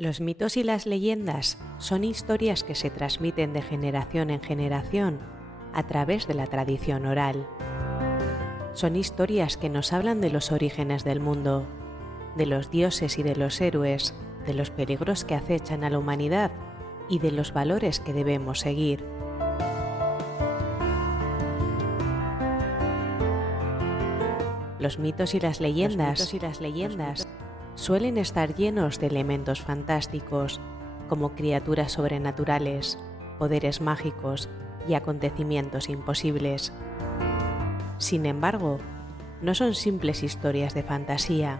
Los mitos y las leyendas son historias que se transmiten de generación en generación a través de la tradición oral. Son historias que nos hablan de los orígenes del mundo, de los dioses y de los héroes, de los peligros que acechan a la humanidad y de los valores que debemos seguir. Los mitos y las leyendas suelen estar llenos de elementos fantásticos, como criaturas sobrenaturales, poderes mágicos y acontecimientos imposibles. Sin embargo, no son simples historias de fantasía.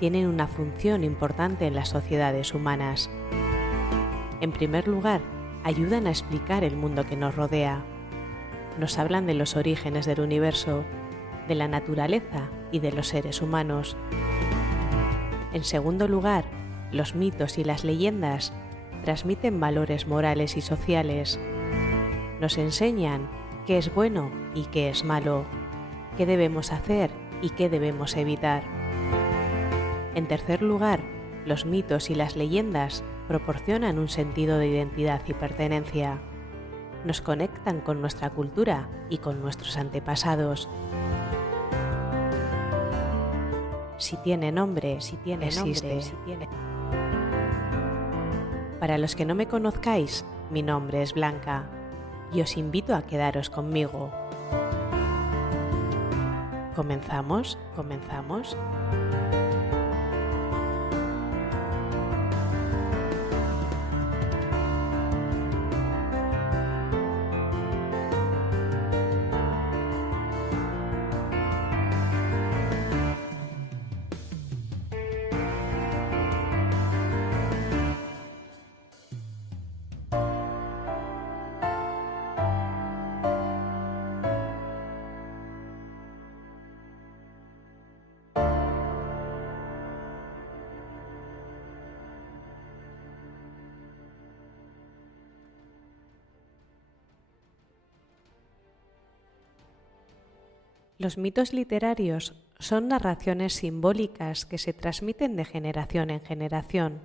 Tienen una función importante en las sociedades humanas. En primer lugar, ayudan a explicar el mundo que nos rodea. Nos hablan de los orígenes del universo, de la naturaleza y de los seres humanos. En segundo lugar, los mitos y las leyendas transmiten valores morales y sociales. Nos enseñan qué es bueno y qué es malo, qué debemos hacer y qué debemos evitar. En tercer lugar, los mitos y las leyendas proporcionan un sentido de identidad y pertenencia. Nos conectan con nuestra cultura y con nuestros antepasados. Si tiene nombre, existe. Para los que no me conozcáis, mi nombre es Blanca y os invito a quedaros conmigo. ¿Comenzamos? Los mitos literarios son narraciones simbólicas que se transmiten de generación en generación,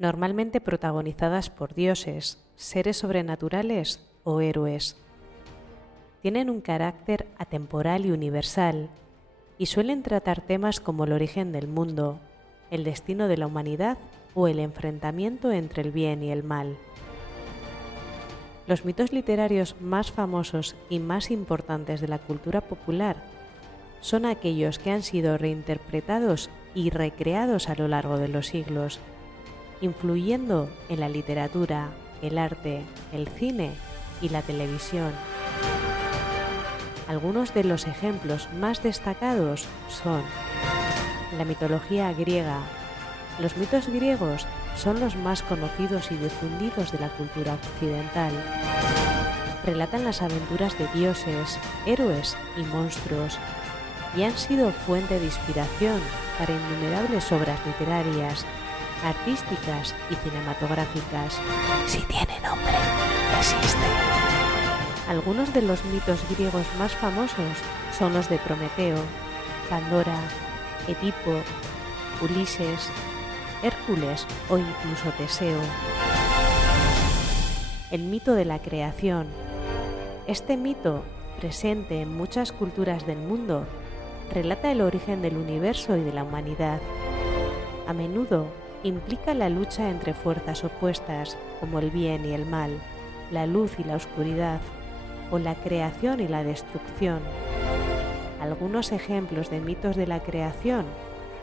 normalmente protagonizadas por dioses, seres sobrenaturales o héroes. Tienen un carácter atemporal y universal y suelen tratar temas como el origen del mundo, el destino de la humanidad o el enfrentamiento entre el bien y el mal. Los mitos literarios más famosos y más importantes de la cultura popular son aquellos que han sido reinterpretados y recreados a lo largo de los siglos, influyendo en la literatura, el arte, el cine y la televisión. Algunos de los ejemplos más destacados son la mitología griega. Los mitos griegos son los más conocidos y difundidos de la cultura occidental. Relatan las aventuras de dioses, héroes y monstruos y han sido fuente de inspiración para innumerables obras literarias, artísticas y cinematográficas. Si tiene nombre, existe. Algunos de los mitos griegos más famosos son los de Prometeo, Pandora, Edipo, Ulises, Hércules o incluso Teseo. El mito de la creación. Este mito, presente en muchas culturas del mundo, relata el origen del universo y de la humanidad. A menudo implica la lucha entre fuerzas opuestas como el bien y el mal, la luz y la oscuridad, o la creación y la destrucción. Algunos ejemplos de mitos de la creación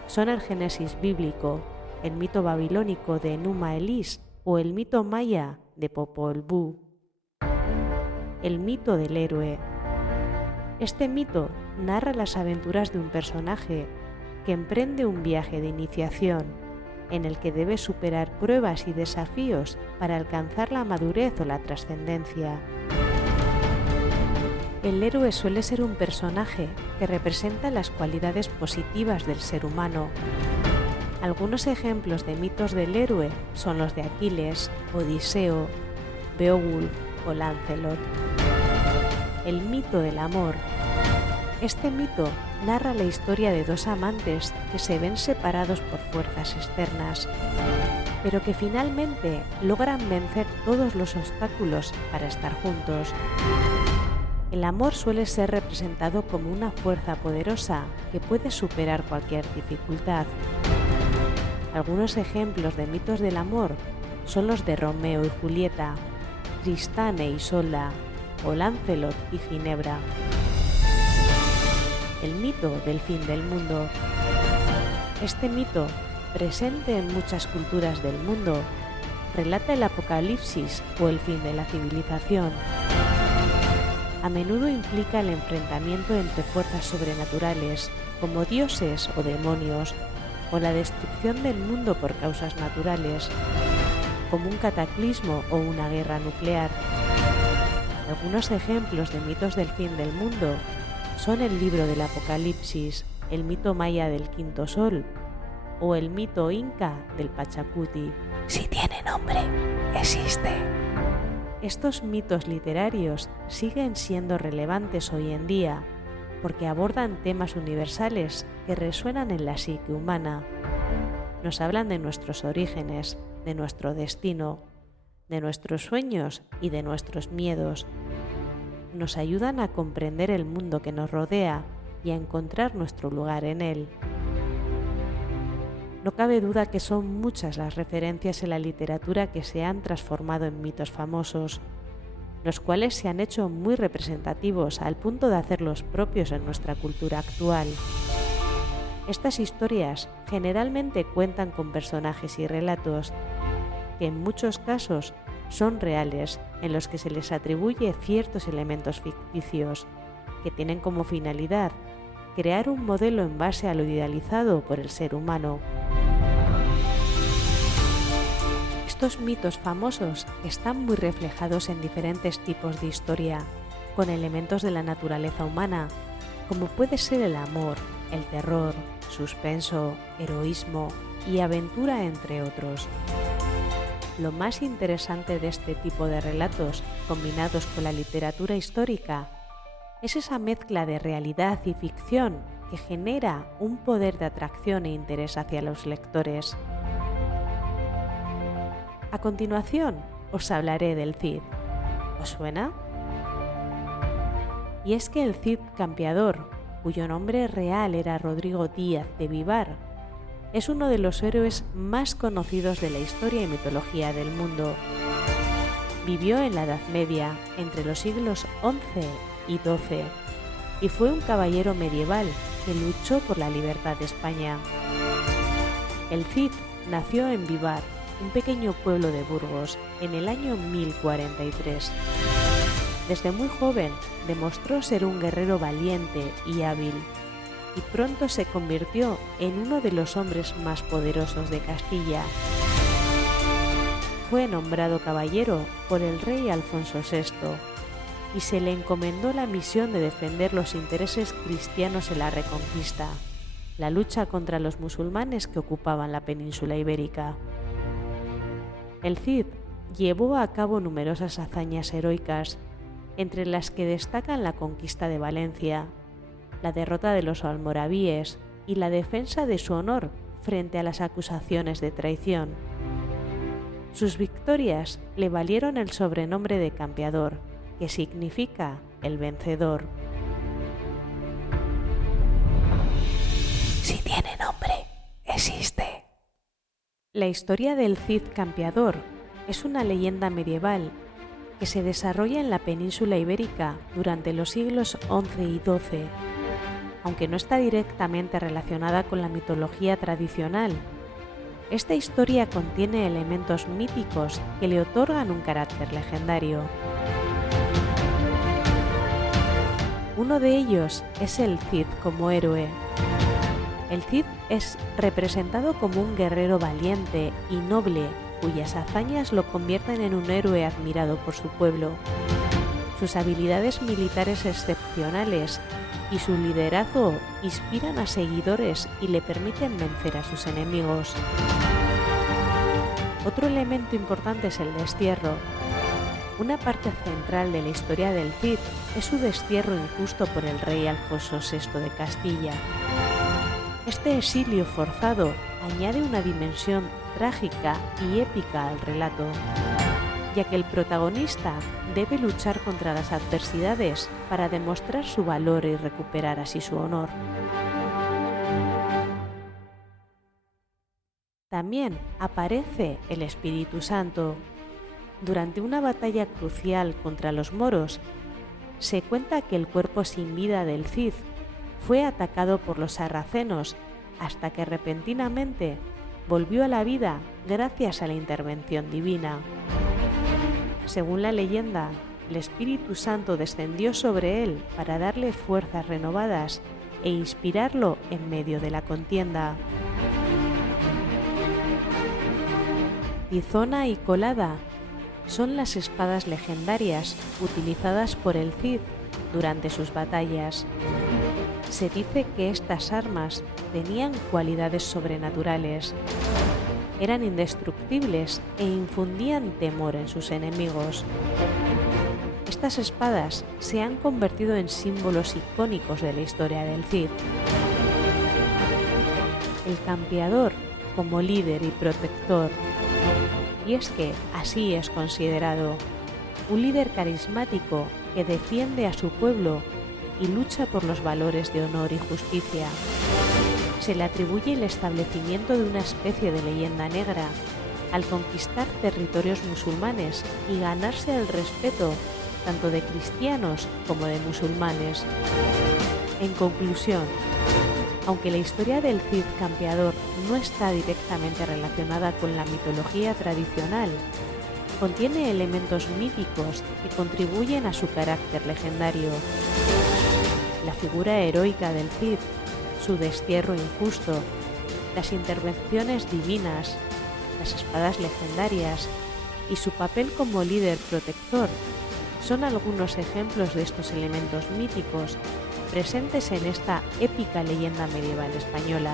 son el Génesis bíblico, el mito babilónico de Enuma Elis o el mito maya de Popol Vuh. El mito del héroe. Este mito narra las aventuras de un personaje que emprende un viaje de iniciación en el que debe superar pruebas y desafíos para alcanzar la madurez o la trascendencia. El héroe suele ser un personaje que representa las cualidades positivas del ser humano. Algunos ejemplos de mitos del héroe son los de Aquiles, Odiseo, Beowulf o Lancelot. El mito del amor. Este mito narra la historia de dos amantes que se ven separados por fuerzas externas, pero que finalmente logran vencer todos los obstáculos para estar juntos. El amor suele ser representado como una fuerza poderosa que puede superar cualquier dificultad. Algunos ejemplos de mitos del amor son los de Romeo y Julieta, Tristán e Isolda o Lancelot y Ginebra. El mito del fin del mundo. Este mito, presente en muchas culturas del mundo, relata el apocalipsis o el fin de la civilización. A menudo implica el enfrentamiento entre fuerzas sobrenaturales, como dioses o demonios, o la destrucción del mundo por causas naturales, como un cataclismo o una guerra nuclear. Algunos ejemplos de mitos del fin del mundo son el libro del Apocalipsis, el mito maya del quinto sol o el mito inca del Pachacuti. Si tiene nombre, existe. Estos mitos literarios siguen siendo relevantes hoy en día porque abordan temas universales que resuenan en la psique humana. Nos hablan de nuestros orígenes, de nuestro destino, de nuestros sueños y de nuestros miedos. Nos ayudan a comprender el mundo que nos rodea y a encontrar nuestro lugar en él. No cabe duda que son muchas las referencias en la literatura que se han transformado en mitos famosos, los cuales se han hecho muy representativos al punto de hacerlos propios en nuestra cultura actual. Estas historias generalmente cuentan con personajes y relatos que en muchos casos son reales, en los que se les atribuye ciertos elementos ficticios que tienen como finalidad crear un modelo en base a lo idealizado por el ser humano. Estos mitos famosos están muy reflejados en diferentes tipos de historia, con elementos de la naturaleza humana, como puede ser el amor, el terror, suspenso, heroísmo y aventura, entre otros. Lo más interesante de este tipo de relatos, combinados con la literatura histórica, es esa mezcla de realidad y ficción que genera un poder de atracción e interés hacia los lectores. A continuación, os hablaré del Cid. ¿Os suena? Y es que el Cid Campeador, cuyo nombre real era Rodrigo Díaz de Vivar, es uno de los héroes más conocidos de la historia y mitología del mundo. Vivió en la Edad Media, entre los siglos XI y XII, y fue un caballero medieval que luchó por la libertad de España. El Cid nació en Vivar, un pequeño pueblo de Burgos, en el año 1043. Desde muy joven demostró ser un guerrero valiente y hábil, y pronto se convirtió en uno de los hombres más poderosos de Castilla. Fue nombrado caballero por el rey Alfonso VI, y se le encomendó la misión de defender los intereses cristianos en la Reconquista, la lucha contra los musulmanes que ocupaban la península ibérica. El Cid llevó a cabo numerosas hazañas heroicas, entre las que destacan la conquista de Valencia, la derrota de los almoravíes y la defensa de su honor frente a las acusaciones de traición. Sus victorias le valieron el sobrenombre de Campeador, que significa el vencedor. Si tiene nombre, existe. La historia del Cid Campeador es una leyenda medieval que se desarrolla en la península ibérica durante los siglos XI y XII. Aunque no está directamente relacionada con la mitología tradicional, esta historia contiene elementos míticos que le otorgan un carácter legendario. Uno de ellos es el Cid como héroe. El Cid es representado como un guerrero valiente y noble, cuyas hazañas lo convierten en un héroe admirado por su pueblo. Sus habilidades militares excepcionales y su liderazgo inspiran a seguidores y le permiten vencer a sus enemigos. Otro elemento importante es el destierro. Una parte central de la historia del Cid es su destierro injusto por el rey Alfonso VI de Castilla. Este exilio forzado añade una dimensión trágica y épica al relato, ya que el protagonista debe luchar contra las adversidades para demostrar su valor y recuperar así su honor. También aparece el Espíritu Santo. Durante una batalla crucial contra los moros, se cuenta que el cuerpo sin vida del Cid fue atacado por los sarracenos hasta que repentinamente volvió a la vida gracias a la intervención divina. Según la leyenda, el Espíritu Santo descendió sobre él para darle fuerzas renovadas e inspirarlo en medio de la contienda. Tizona y Colada son las espadas legendarias utilizadas por el Cid durante sus batallas. Se dice que estas armas tenían cualidades sobrenaturales, eran indestructibles e infundían temor en sus enemigos. Estas espadas se han convertido en símbolos icónicos de la historia del Cid. El campeador como líder y protector. Y es que así es considerado, un líder carismático que defiende a su pueblo y lucha por los valores de honor y justicia. Se le atribuye el establecimiento de una especie de leyenda negra al conquistar territorios musulmanes y ganarse el respeto tanto de cristianos como de musulmanes. En conclusión, aunque la historia del Cid campeador no está directamente relacionada con la mitología tradicional, contiene elementos míticos que contribuyen a su carácter legendario. La figura heroica del Cid, su destierro injusto, las intervenciones divinas, las espadas legendarias y su papel como líder protector son algunos ejemplos de estos elementos míticos presentes en esta épica leyenda medieval española.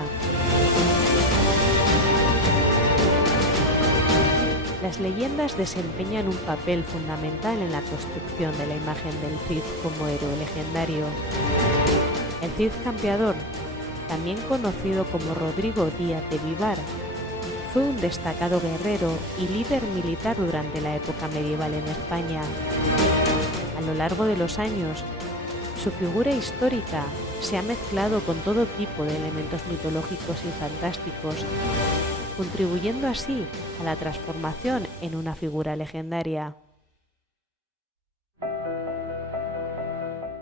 Las leyendas desempeñan un papel fundamental en la construcción de la imagen del Cid como héroe legendario. El Cid campeador, también conocido como Rodrigo Díaz de Vivar, fue un destacado guerrero y líder militar durante la época medieval en España. A lo largo de los años, su figura histórica se ha mezclado con todo tipo de elementos mitológicos y fantásticos, contribuyendo así a la transformación en una figura legendaria.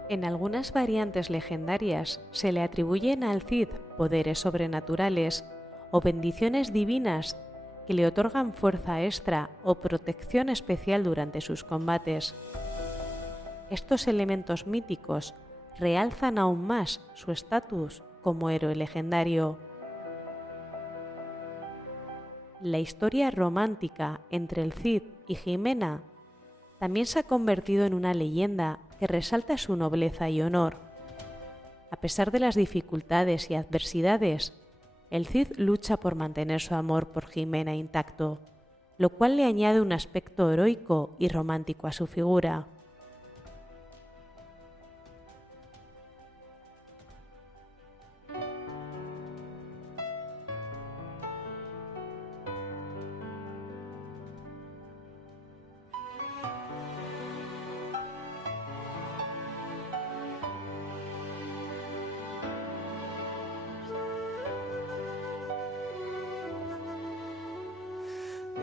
En algunas variantes legendarias se le atribuyen al Cid poderes sobrenaturales o bendiciones divinas que le otorgan fuerza extra o protección especial durante sus combates. Estos elementos míticos realzan aún más su estatus como héroe legendario. La historia romántica entre el Cid y Jimena también se ha convertido en una leyenda que resalta su nobleza y honor. A pesar de las dificultades y adversidades, el Cid lucha por mantener su amor por Jimena intacto, lo cual le añade un aspecto heroico y romántico a su figura.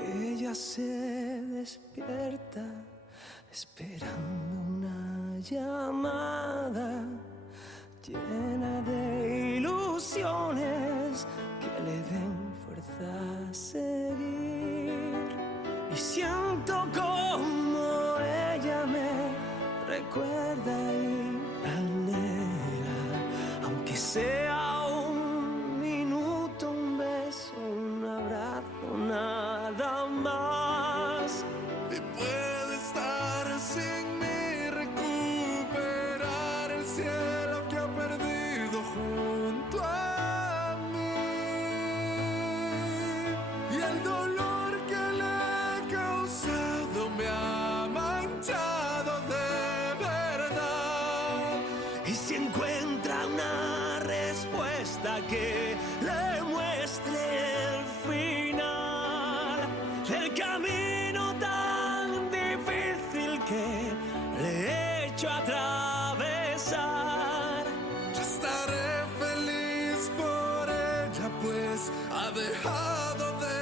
Ella se despierta esperando una llamada llena de ilusiones que le den fuerza a seguir. Y siento como ella me recuerda y anhela, aunque sea un minuto, un beso, un abrazo, nada más. Y puede estar sin mí, recuperar el cielo que ha perdido junto a mí. Y el dolor que le he causado me ha manchado. hecho atravesar. Yo estaré feliz por ella, pues ha dejado de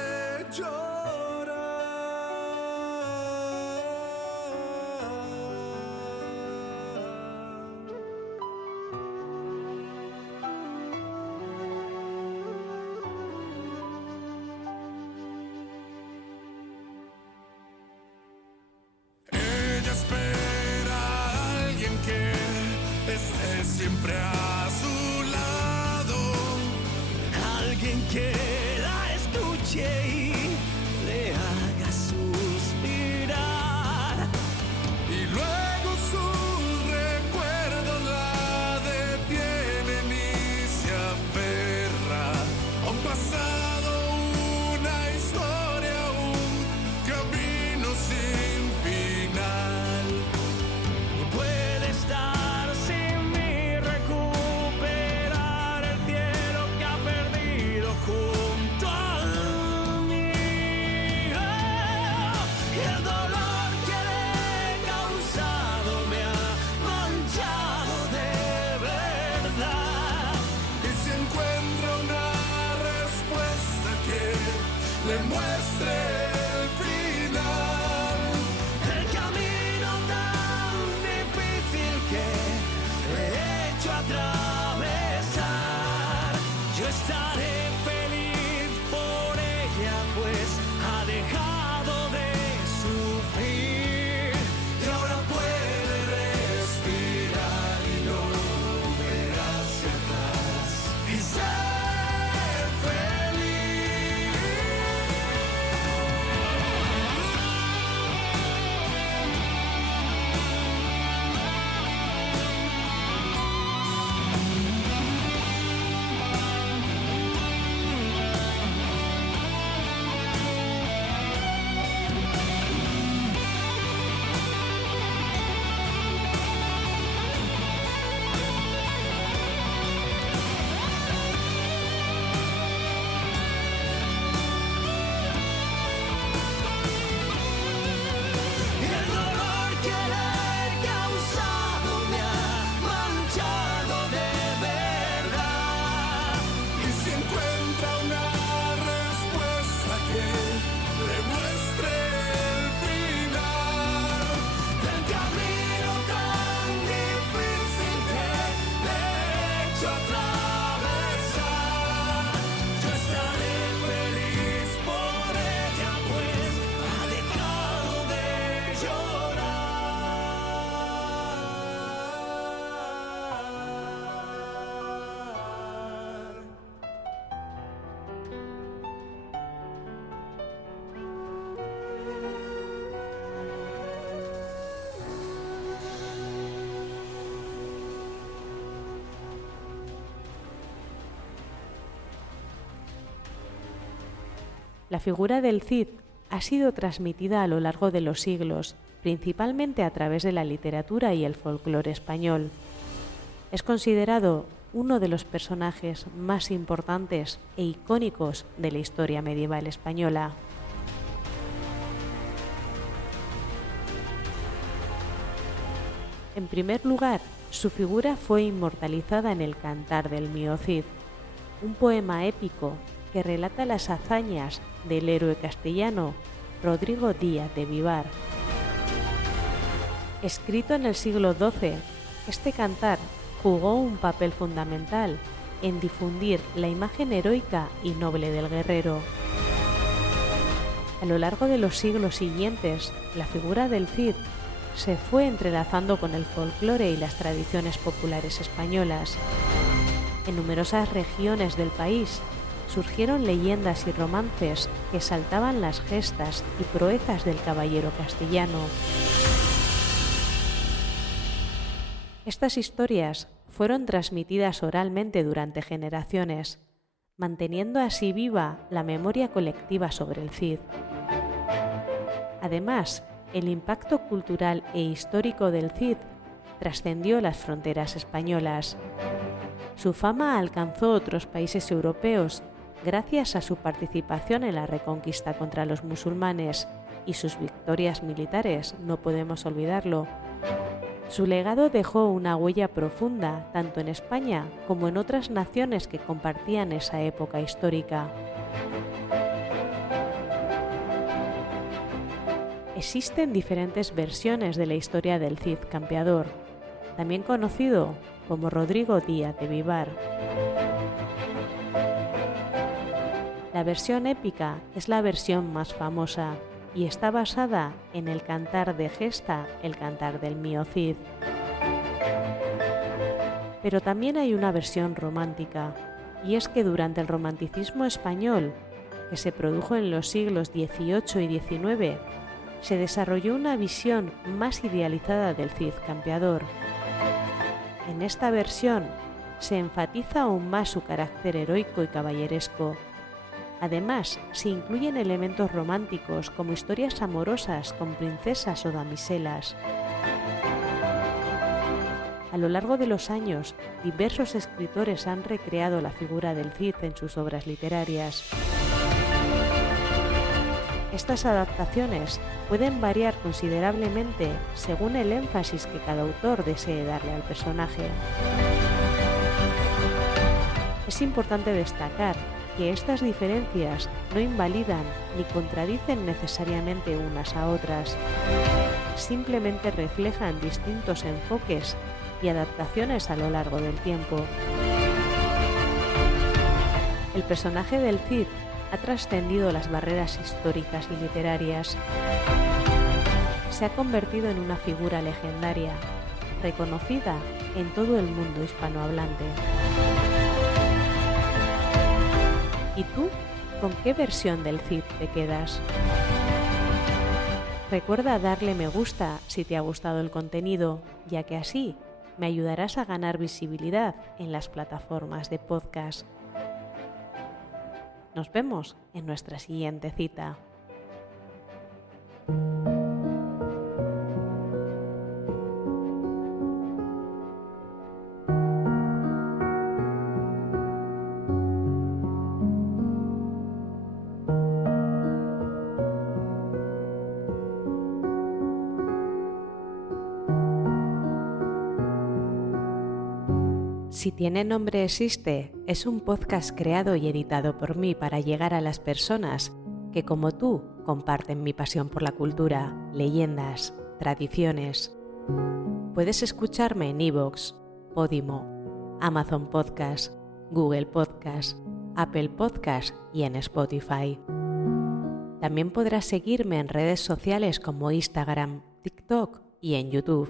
espera a alguien que esté siempre a su lado. Alguien que la escuche y le haga suspirar. Y luego sus recuerdos la detienen y se aferra a un pasado, una historia, un camino sin final. Puede estar sin mí, recuperar el cielo que ha perdido junto a mí. Y el dolor que le he causado me ha manchado de verdad. Y si encuentra una respuesta que le muestre el final, El camino tan difícil que he hecho atravesar. Yo estaré feliz por ella, pues ha dejado de sufrir. Y ahora puede respirar y no ver hacia atrás. Y ser feliz. Y el dolor que le he causado me ha manchado de verdad. y si encuentra una respuesta que le muestre el final, El camino tan difícil que le he hecho atravesar. Yo estaré feliz por ella, pues ha dejado de llorar. La figura del Cid ha sido transmitida a lo largo de los siglos, principalmente a través de la literatura y el folclore español. Es considerado uno de los personajes más importantes e icónicos de la historia medieval española. En primer lugar, su figura fue inmortalizada en el Cantar del Mío Cid, un poema épico que relata las hazañas del héroe castellano Rodrigo Díaz de Vivar. Escrito en el siglo XII, este cantar jugó un papel fundamental en difundir la imagen heroica y noble del guerrero. A lo largo de los siglos siguientes, la figura del Cid se fue entrelazando con el folclore y las tradiciones populares españolas. En numerosas regiones del país surgieron leyendas y romances que exaltaban las gestas y proezas del caballero castellano. Estas historias fueron transmitidas oralmente durante generaciones, manteniendo así viva la memoria colectiva sobre el Cid. Además, el impacto cultural e histórico del Cid trascendió las fronteras españolas. Su fama alcanzó otros países europeos gracias a su participación en la reconquista contra los musulmanes y sus victorias militares, no podemos olvidarlo. Su legado dejó una huella profunda tanto en España como en otras naciones que compartían esa época histórica. Existen diferentes versiones de la historia del Cid Campeador, también conocido como Rodrigo Díaz de Vivar. La versión épica es la versión más famosa y está basada en el cantar de gesta, el cantar del mío Cid. Pero también hay una versión romántica, y es que durante el romanticismo español, que se produjo en los siglos XVIII y XIX, se desarrolló una visión más idealizada del Cid Campeador. En esta versión se enfatiza aún más su carácter heroico y caballeresco. Además, se incluyen elementos románticos como historias amorosas con princesas o damiselas. A lo largo de los años, diversos escritores han recreado la figura del Cid en sus obras literarias. Estas adaptaciones pueden variar considerablemente según el énfasis que cada autor desee darle al personaje. Es importante destacar que estas diferencias no invalidan ni contradicen necesariamente unas a otras, simplemente reflejan distintos enfoques y adaptaciones a lo largo del tiempo. El personaje del Cid ha trascendido las barreras históricas y literarias. Se ha convertido en una figura legendaria, reconocida en todo el mundo hispanohablante. ¿Y tú, con qué versión del Cid te quedas? Recuerda darle me gusta si te ha gustado el contenido, ya que así me ayudarás a ganar visibilidad en las plataformas de podcast. Nos vemos en nuestra siguiente cita. Si tiene nombre existe es un podcast creado y editado por mí para llegar a las personas que como tú comparten mi pasión por la cultura, leyendas, tradiciones. Puedes escucharme en iVoox, Podimo, Amazon Podcast, Google Podcast, Apple Podcast y en Spotify. También podrás seguirme en redes sociales como Instagram, TikTok y en YouTube.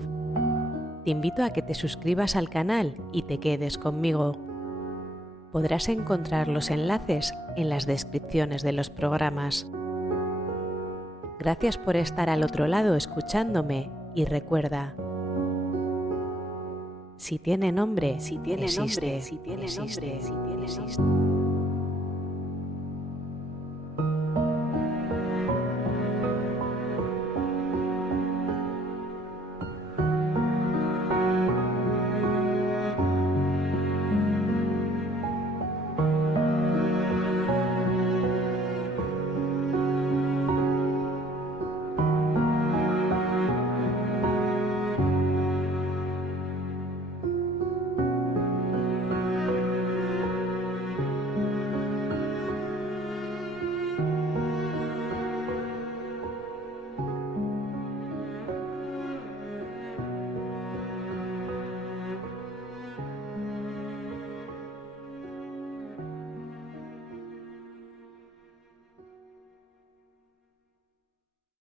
Te invito a que te suscribas al canal y te quedes conmigo. Podrás encontrar los enlaces en las descripciones de los programas. Gracias por estar al otro lado escuchándome y recuerda, si tiene nombre, existe.